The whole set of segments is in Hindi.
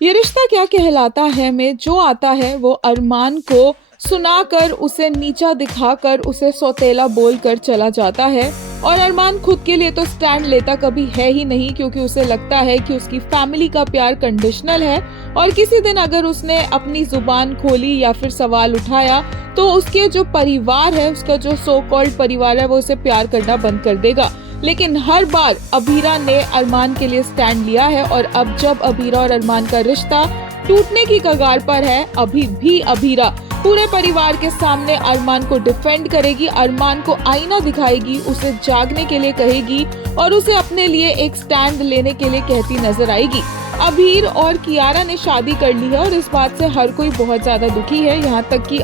ये रिश्ता क्या कहलाता है में जो आता है वो अरमान को सुनाकर उसे नीचा दिखाकर उसे सौतेला बोलकर चला जाता है। और अरमान खुद के लिए तो स्टैंड लेता कभी है ही नहीं, क्योंकि उसे लगता है कि उसकी फैमिली का प्यार कंडीशनल है और किसी दिन अगर उसने अपनी जुबान खोली या फिर सवाल उठाया तो उसके जो परिवार है, उसका जो सो कॉल्ड परिवार है, वो उसे प्यार करना बंद कर देगा। लेकिन हर बार अभीरा ने अरमान के लिए स्टैंड लिया है और अब जब अभीरा और अरमान का रिश्ता टूटने की कगार पर है, अभी भी अभीरा पूरे परिवार के सामने अरमान को डिफेंड करेगी, अरमान को आईना दिखाएगी, उसे जागने के लिए कहेगी और उसे अपने लिए एक स्टैंड लेने के लिए कहती नजर आएगी। अभीर और कियारा ने शादी कर ली है और इस बात से हर कोई बहुत ज्यादा दुखी है, यहाँ तक कि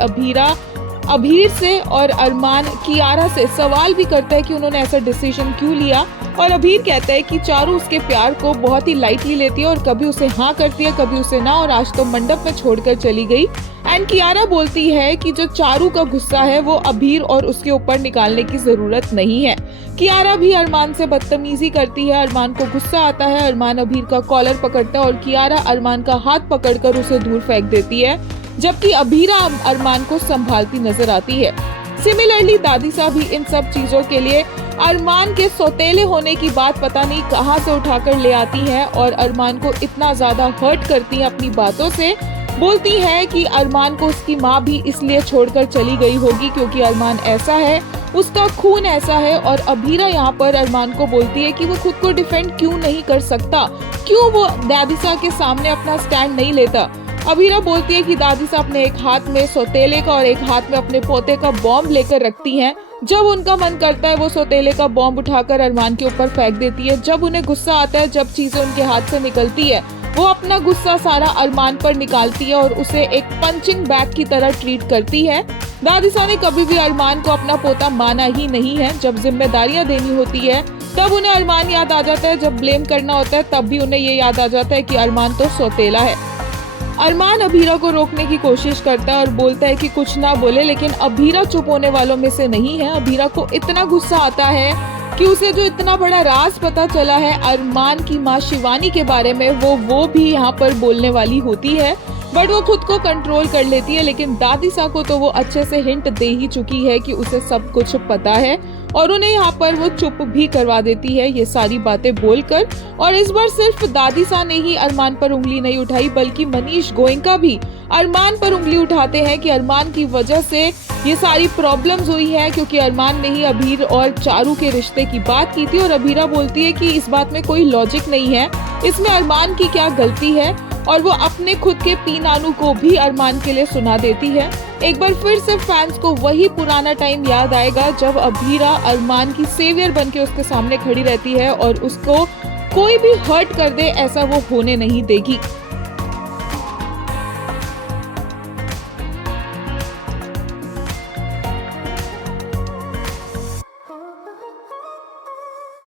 अभीर से और अरमान कियारा से सवाल भी करता है कि उन्होंने ऐसा डिसीजन क्यों लिया। और अभीर कहता है कि चारू उसके प्यार को बहुत ही लाइटली लेती है और कभी उसे हाँ करती है कभी उसे ना, और आज तो मंडप में छोड़कर चली गई। एंड कियारा बोलती है कि जो चारू का गुस्सा है वो अभीर और उसके ऊपर निकालने की जरूरत नहीं है। कियारा भी अरमान से बदतमीजी करती है, अरमान को गुस्सा आता है, अरमान अभीर का कॉलर पकड़ता है और कियारा अरमान का हाथ पकड़कर उसे दूर फेंक देती है, जबकि अभीरा अरमान को संभालती नजर आती है। सिमिलरली दादीसा भी इन सब चीजों के लिए अरमान के सौतेले होने की बात पता नहीं कहां से उठाकर ले आती है और अरमान को इतना ज्यादा हर्ट करती है अपनी बातों से। बोलती है कि अरमान को उसकी माँ भी इसलिए छोड़कर चली गई होगी क्योंकि अरमान ऐसा है, उसका खून ऐसा है। और अभीरा यहाँ पर अरमान को बोलती है कि वो खुद को डिफेंड क्यों नहीं कर सकता, क्यों वो दादीसा के सामने अपना स्टैंड नहीं लेता। अभीरा बोलती है कि दादीसा अपने एक हाथ में सौतेले का और एक हाथ में अपने पोते का बॉम्ब लेकर रखती हैं। जब उनका मन करता है वो सौतेले का बॉम्ब उठाकर अरमान के ऊपर फेंक देती है, जब उन्हें गुस्सा आता है, जब चीजें उनके हाथ से निकलती है, वो अपना गुस्सा सारा अरमान पर निकालती है और उसे एक पंचिंग बैग की तरह ट्रीट करती है। दादीसा ने कभी भी अरमान को अपना पोता माना ही नहीं है। जब जिम्मेदारियां देनी होती है तब उन्हें अरमान याद आ जाता है, जब ब्लेम करना होता है तब भी उन्हें ये याद आ जाता है कि अरमान तो सौतेला है। अरमान अभीरा को रोकने की कोशिश करता है और बोलता है कि कुछ ना बोले, लेकिन अभीरा चुप होने वालों में से नहीं है। अभीरा को इतना गुस्सा आता है कि उसे जो इतना बड़ा राज पता चला है अरमान की माँ शिवानी के बारे में, वो भी यहाँ पर बोलने वाली होती है, बट वो खुद को कंट्रोल कर लेती है। लेकिन दादीसा को तो वो अच्छे से हिंट दे ही चुकी है कि उसे सब कुछ पता है और उन्हें यहाँ पर वो चुप भी करवा देती है ये सारी बातें बोलकर। और इस बार सिर्फ दादीसा ने ही अरमान पर उंगली नहीं उठाई, बल्कि मनीष गोयनका भी अरमान पर उंगली उठाते हैं कि अरमान की वजह से ये सारी प्रॉब्लम्स हुई है, क्योंकि अरमान ने ही अभीर और चारू के रिश्ते की बात की थी। और अभीरा बोलती है कि इस बात में कोई लॉजिक नहीं है, इसमें अरमान की क्या गलती है, और वो अपने खुद के पीनानू को भी अरमान के लिए सुना देती है। एक बार फिर से फैंस को वही पुराना टाइम याद आएगा जब अभीरा अरमान की सेवियर बनके उसके सामने खड़ी रहती है और उसको कोई भी हर्ट कर दे ऐसा वो होने नहीं देगी।